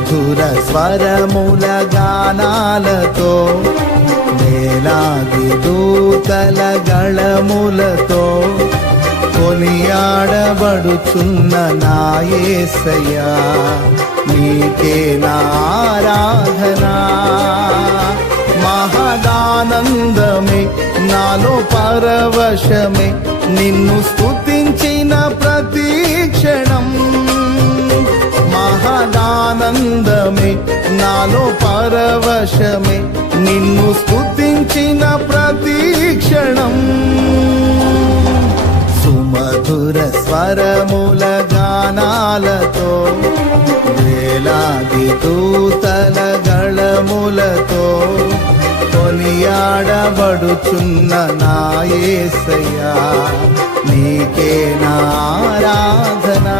సుమధుర స్వరముల గానాలతో వేలాది దూతల గళములతో కొనియాడబడుచున్న నా యేసయ్యా నీకే నా ఆరాధనా. మహదానందమే నాలో పరవశమే నిన్ను స్తుతించిన ప్రతి క్షణం. మహదానందమే నాలో పరవశమే నిన్ను స్తుతించిన ప్రతి క్షణం. సుమధుర స్వరముల గానాలతో వేలాది దూతల గళములతో కొనియాడబడుచున్న నా యేసయ్యా నీకే నా ఆరాధనా.